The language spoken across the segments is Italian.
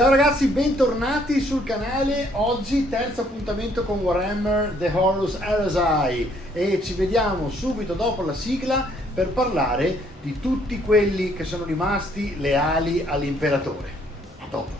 Ciao ragazzi, bentornati sul canale. Oggi terzo appuntamento con Warhammer The Horus Heresy e ci vediamo subito dopo la sigla per parlare di tutti quelli che sono rimasti leali all'imperatore. A dopo.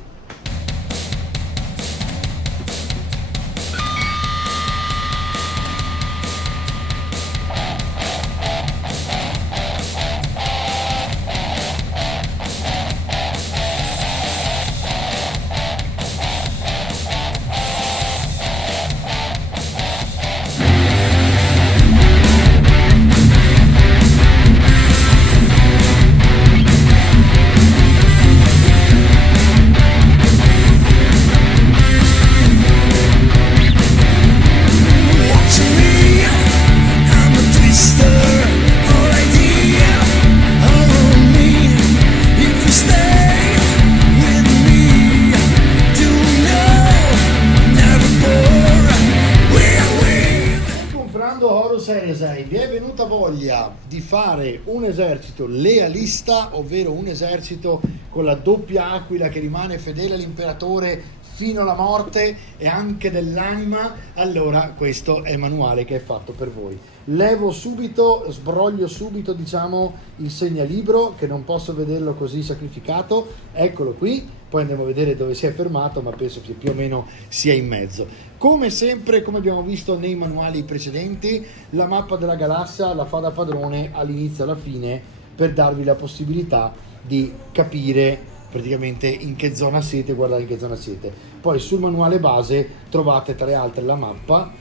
Vi è venuta voglia di fare un esercito lealista, ovvero un esercito con la doppia aquila che rimane fedele all'imperatore fino alla morte e anche dell'anima? Allora questo è il manuale che è fatto per voi. Levo subito, sbroglio subito diciamo il segnalibro, che non posso vederlo così sacrificato, eccolo qui, poi andiamo a vedere dove si è fermato, ma penso che più o meno sia in mezzo. Come sempre, come abbiamo visto nei manuali precedenti, la mappa della galassia la fa da padrone all'inizio e alla fine per darvi la possibilità di capire praticamente in che zona siete, guardate in che zona siete. Poi sul manuale base trovate tra le altre la mappa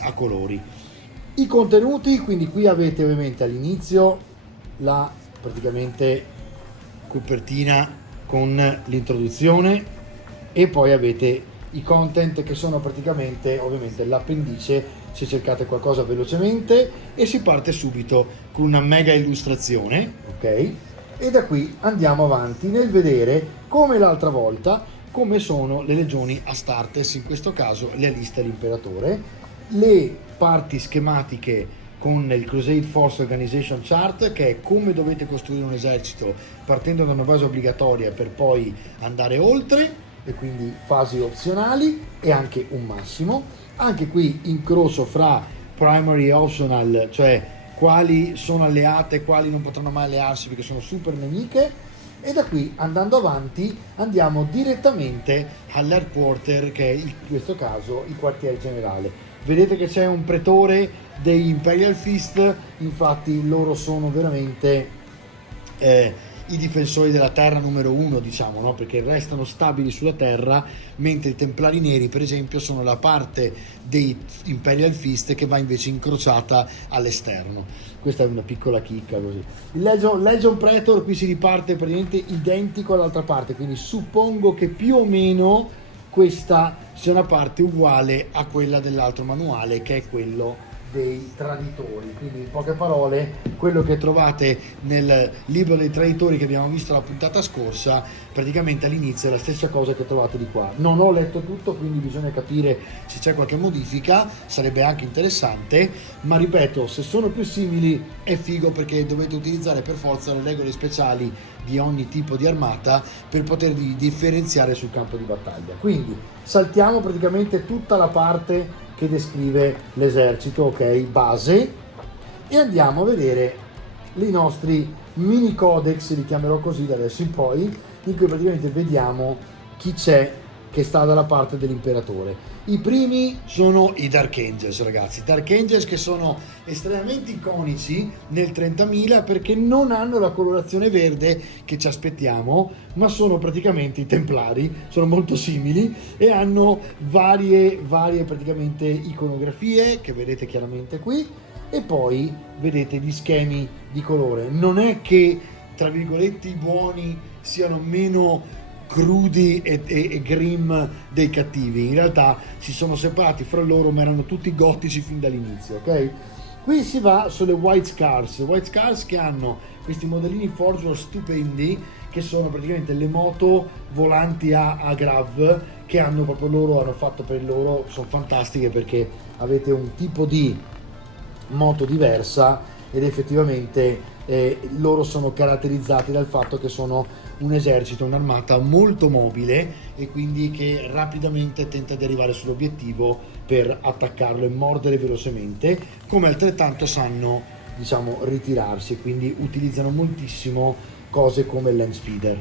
a colori. I contenuti, quindi qui avete ovviamente all'inizio la praticamente copertina con l'introduzione e poi avete i content che sono praticamente ovviamente l'appendice se cercate qualcosa velocemente, e si parte subito con una mega illustrazione, ok? E da qui andiamo avanti nel vedere, come l'altra volta, come sono le legioni Astartes, in questo caso lealiste all'imperatore, le parti schematiche con il Crusade Force Organization Chart, che è come dovete costruire un esercito partendo da una base obbligatoria per poi andare oltre, e quindi fasi opzionali e anche un massimo. Anche qui incrocio fra primary e optional, cioè quali sono alleate e quali non potranno mai allearsi perché sono super nemiche. E da qui, andando avanti, andiamo direttamente all'headquarter, che è in questo caso il quartier generale. Vedete che c'è un pretore dei Imperial Fist, infatti loro sono veramente i difensori della terra numero uno, diciamo, no? Perché restano stabili sulla terra, mentre i Templari Neri, per esempio, sono la parte dei Imperial Fist che va invece incrociata all'esterno. Questa è una piccola chicca così. Il Legion Praetor qui si riparte praticamente identico all'altra parte, quindi suppongo che più o meno questa sia una parte uguale a quella dell'altro manuale, che è quello dei traditori. Quindi in poche parole, quello che trovate nel libro dei traditori che abbiamo visto la puntata scorsa, praticamente all'inizio è la stessa cosa che trovate di qua. Non ho letto tutto, quindi bisogna capire se c'è qualche modifica, sarebbe anche interessante, ma ripeto, se sono più simili è figo, perché dovete utilizzare per forza le regole speciali di ogni tipo di armata per potervi differenziare sul campo di battaglia. Quindi saltiamo praticamente tutta la parte che descrive l'esercito, ok, base, e andiamo a vedere i nostri mini codex, li chiamerò così da adesso in poi, in cui praticamente vediamo chi c'è che sta dalla parte dell'imperatore. I primi sono i Dark Angels, ragazzi, Dark Angels che sono estremamente iconici nel 30.000 perché non hanno la colorazione verde che ci aspettiamo, ma sono praticamente i Templari, sono molto simili e hanno varie praticamente iconografie che vedete chiaramente qui, e poi vedete gli schemi di colore. Non è che tra virgolette i buoni siano meno crudi e grim dei cattivi, in realtà si sono separati fra loro, ma erano tutti gotici fin dall'inizio, ok? Qui si va sulle White Scars che hanno questi modellini Forge stupendi, che sono praticamente le moto volanti a grav, che hanno proprio loro, hanno fatto per loro, sono fantastiche perché avete un tipo di moto diversa ed effettivamente loro sono caratterizzati dal fatto che sono un esercito, un'armata molto mobile e quindi che rapidamente tenta di arrivare sull'obiettivo per attaccarlo e mordere velocemente, come altrettanto sanno, diciamo, ritirarsi, e quindi utilizzano moltissimo cose come il land speeder.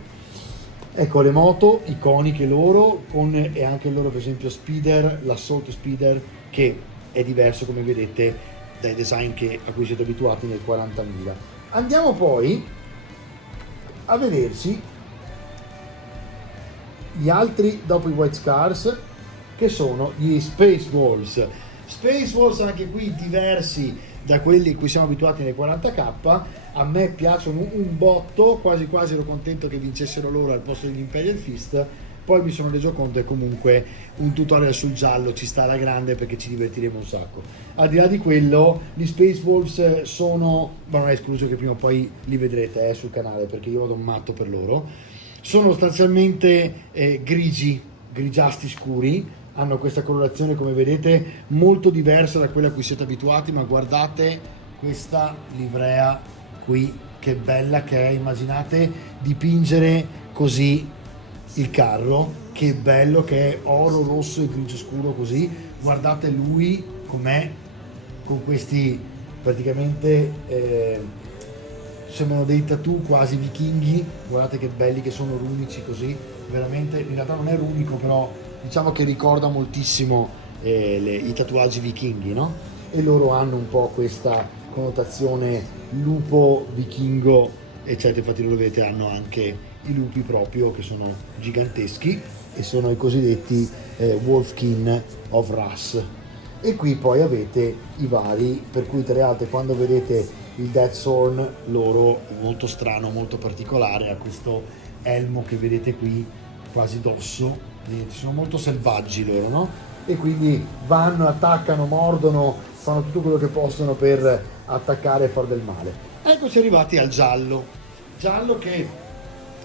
Ecco le moto iconiche loro, e anche il loro per esempio speeder, l'assault speeder, che è diverso come vedete dai design a cui siete abituati nel 40.000. Andiamo poi a vederci gli altri dopo i White Scars, che sono gli Space Wolves. Space Wolves anche qui diversi da quelli a cui siamo abituati nei 40k. A me piacciono un botto, quasi quasi ero contento che vincessero loro al posto degli Imperial Fist. Poi mi sono reso conto che comunque un tutorial sul giallo ci sta alla grande, perché ci divertiremo un sacco. Al di là di quello, gli Space Wolves sono, ma non è escluso che prima o poi li vedrete sul canale, perché io vado un matto per loro. Sono sostanzialmente grigiasti scuri, hanno questa colorazione come vedete molto diversa da quella a cui siete abituati, ma guardate questa livrea qui, che bella che è. Immaginate dipingere così il carro, che bello che è, oro, rosso e grigio scuro così. Guardate lui com'è, con questi praticamente sembrano dei tattoo quasi vichinghi. Guardate che belli che sono, runici così, veramente. In realtà non è runico, però diciamo che ricorda moltissimo i tatuaggi vichinghi, no? E loro hanno un po' questa connotazione lupo vichingo, eccetera. Infatti lo vedete, hanno anche i lupi proprio, che sono giganteschi, e sono i cosiddetti Wolfkin of Russ. E qui poi avete i vari, per cui tra le altre, quando vedete il Deathsorn, loro molto strano, molto particolare, ha questo elmo che vedete qui quasi d'osso, sono molto selvaggi loro, no? E quindi vanno, attaccano, mordono, fanno tutto quello che possono per attaccare e fare del male. Eccoci arrivati al giallo che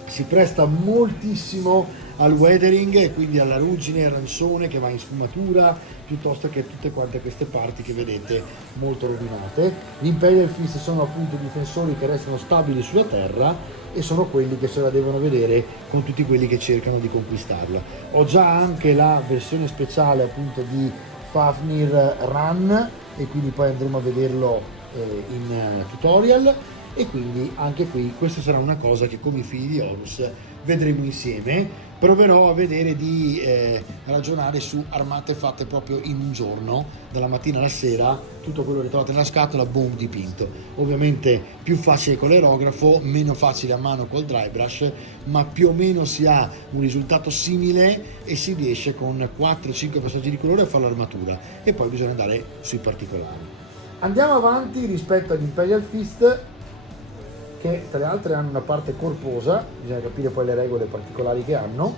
si presta moltissimo al weathering, e quindi alla ruggine arancione che va in sfumatura, piuttosto che tutte quante queste parti che vedete molto rovinate. Gli Imperial Fist sono appunto difensori che restano stabili sulla terra, e sono quelli che se la devono vedere con tutti quelli che cercano di conquistarla. Ho già anche la versione speciale appunto di Fafnir Run, e quindi poi andremo a vederlo in tutorial. E quindi anche qui questa sarà una cosa che, come i figli di Horus, vedremo insieme. Proverò a vedere di ragionare su armate fatte proprio in un giorno, dalla mattina alla sera, tutto quello che trovate nella scatola, boom, dipinto. Ovviamente più facile con l'aerografo, meno facile a mano col dry brush, ma più o meno si ha un risultato simile e si riesce con 4-5 passaggi di colore a fare l'armatura, e poi bisogna andare sui particolari. Andiamo avanti rispetto agli Imperial Fist, che tra le altre hanno una parte corposa, bisogna capire poi le regole particolari che hanno,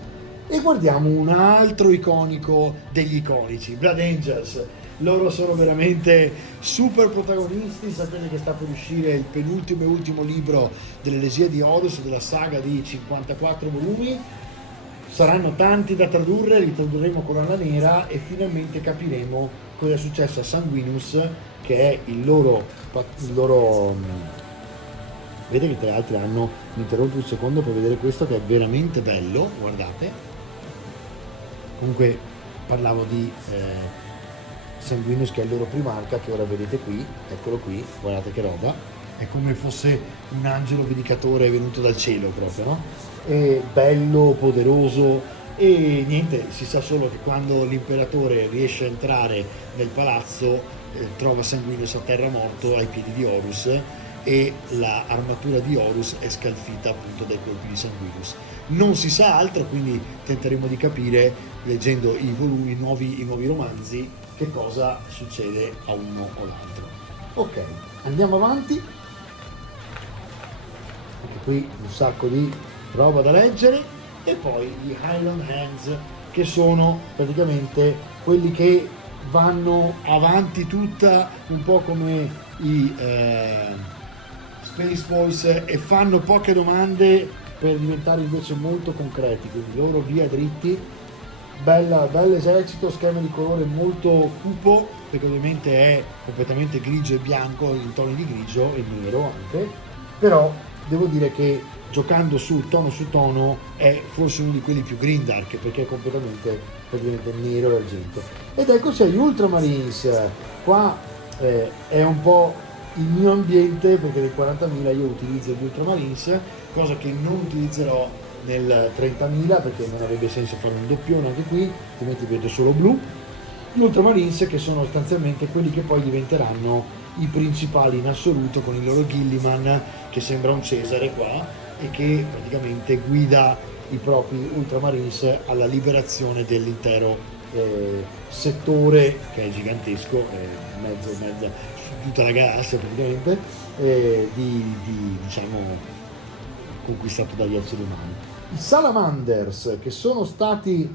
e guardiamo un altro iconico degli iconici, Blood Angels. Loro sono veramente super protagonisti. Sapete che sta per uscire il penultimo e ultimo libro dell'Elesia di Horus, della saga di 54 volumi. Saranno tanti da tradurre, li tradurremo con la nera, e finalmente capiremo cosa è successo a Sanguinus, che è il loro vedete che tra le altre hanno, mi interrompo un secondo per vedere questo che è veramente bello, guardate. Comunque parlavo di Sanguinus, che è il loro primarca, che ora vedete qui, eccolo qui, guardate che roba, è come fosse un angelo vendicatore venuto dal cielo proprio, no? È bello, poderoso, e niente, si sa solo che quando l'imperatore riesce a entrare nel palazzo trova Sanguinus a terra morto ai piedi di Horus, e la armatura di Horus è scalfita appunto dai colpi di Sanguinus. Non si sa altro, quindi tenteremo di capire, leggendo i volumi, i nuovi romanzi, che cosa succede a uno o l'altro. Ok, andiamo avanti. Anche qui un sacco di roba da leggere. E poi gli Highland Hands, che sono praticamente quelli che vanno avanti tutta, un po' come i Space Force, e fanno poche domande per diventare invece molto concreti, quindi loro via dritti. Bell'esercito, schema di colore molto cupo, perché ovviamente è completamente grigio e bianco, in toni di grigio e nero anche, però devo dire che giocando su tono è forse uno di quelli più grindark, perché è completamente praticamente nero e argento. Ed ecco c'è gli Ultramarines. Qua è un po' il mio ambiente, perché nel 40.000 io utilizzo gli Ultramarines, cosa che non utilizzerò nel 30.000 perché non avrebbe senso fare un doppione anche qui, altrimenti vedo solo blu. Gli Ultramarines, che sono sostanzialmente quelli che poi diventeranno i principali in assoluto, con il loro Gilliman che sembra un Cesare qua e che praticamente guida i propri Ultramarines alla liberazione dell'intero settore, che è gigantesco, mezza su tutta la galassia praticamente, diciamo conquistato dagli esseri umani. I Salamanders, che sono stati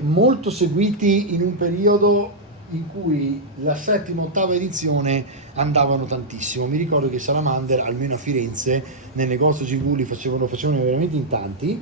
molto seguiti in un periodo in cui la settima, ottava edizione andavano tantissimo. Mi ricordo che Salamander, almeno a Firenze, nel negozio GV li facevano veramente in tanti,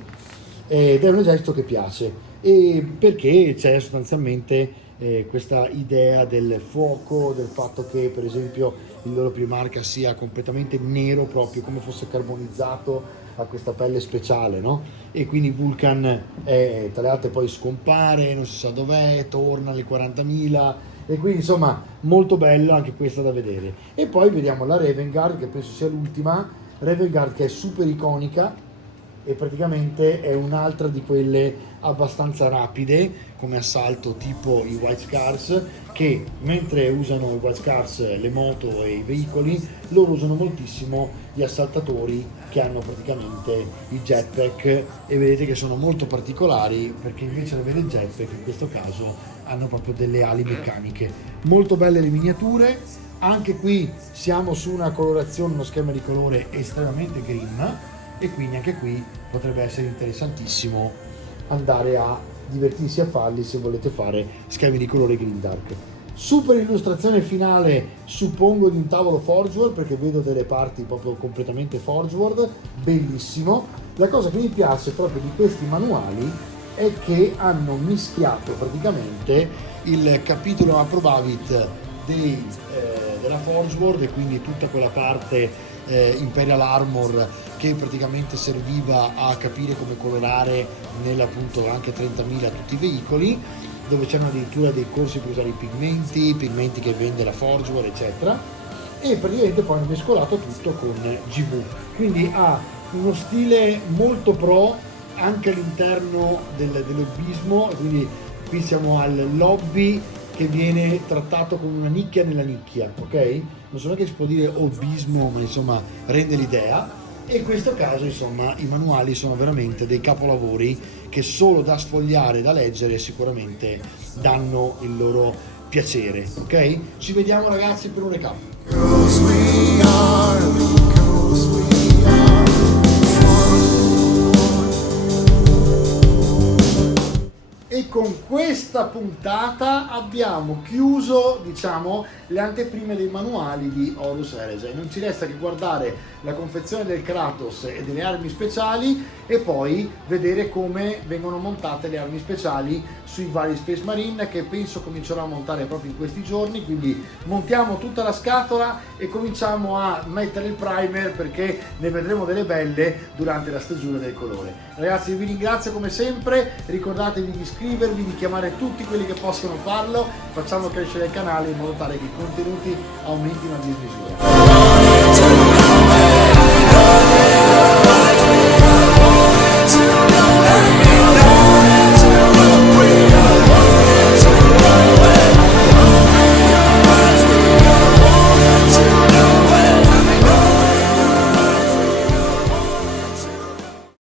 ed è un esercito che piace, e perché c'è sostanzialmente questa idea del fuoco, del fatto che per esempio il loro primarca sia completamente nero, proprio come fosse carbonizzato, a questa pelle speciale, no? E quindi Vulcan tra le altre poi scompare, non si sa dov'è, torna nel 40.000, e quindi insomma molto bello anche questa da vedere. E poi vediamo la Ravengard, che penso sia l'ultima, Ravengard, che è super iconica e praticamente è un'altra di quelle abbastanza rapide come assalto, tipo i White Scars, che mentre usano i White Scars le moto e i veicoli, loro usano moltissimo gli assaltatori, che hanno praticamente i jetpack, e vedete che sono molto particolari, perché invece di avere il jetpack in questo caso hanno proprio delle ali meccaniche. Molto belle le miniature. Anche qui siamo su una colorazione, uno schema di colore estremamente grim, e quindi anche qui potrebbe essere interessantissimo andare a divertirsi a farli se volete fare schemi di colore grindark. Super illustrazione finale, suppongo, di un tavolo Forge World, perché vedo delle parti proprio completamente Forge World, bellissimo. La cosa che mi piace proprio di questi manuali è che hanno mischiato praticamente il capitolo Aprobavit della Forge World, e quindi tutta quella parte Imperial Armor, che praticamente serviva a capire come colorare appunto anche 30.000 tutti i veicoli, dove c'erano addirittura dei corsi per usare i pigmenti che vende la Forge World, eccetera, e praticamente poi hanno mescolato tutto con GV, quindi ha uno stile molto pro anche all'interno dell'hobbismo, quindi qui siamo al lobby che viene trattato come una nicchia nella nicchia, ok? Non so neanche si può dire hobbismo, ma insomma rende l'idea. E in questo caso insomma i manuali sono veramente dei capolavori che solo da sfogliare, da leggere, sicuramente danno il loro piacere, ok? Ci vediamo ragazzi per un recap. E con questa puntata abbiamo chiuso, diciamo, le anteprime dei manuali di Horus Heresy. Non ci resta che guardare la confezione del Kratos e delle armi speciali, e poi vedere come vengono montate le armi speciali sui vari Space Marine, che penso comincerò a montare proprio in questi giorni. Quindi montiamo tutta la scatola e cominciamo a mettere il primer, perché ne vedremo delle belle durante la stesura del colore. Ragazzi, vi ringrazio come sempre, ricordatevi di iscrivervi, di chiamare tutti quelli che possono farlo, facciamo crescere il canale in modo tale che i contenuti aumentino a dismisura.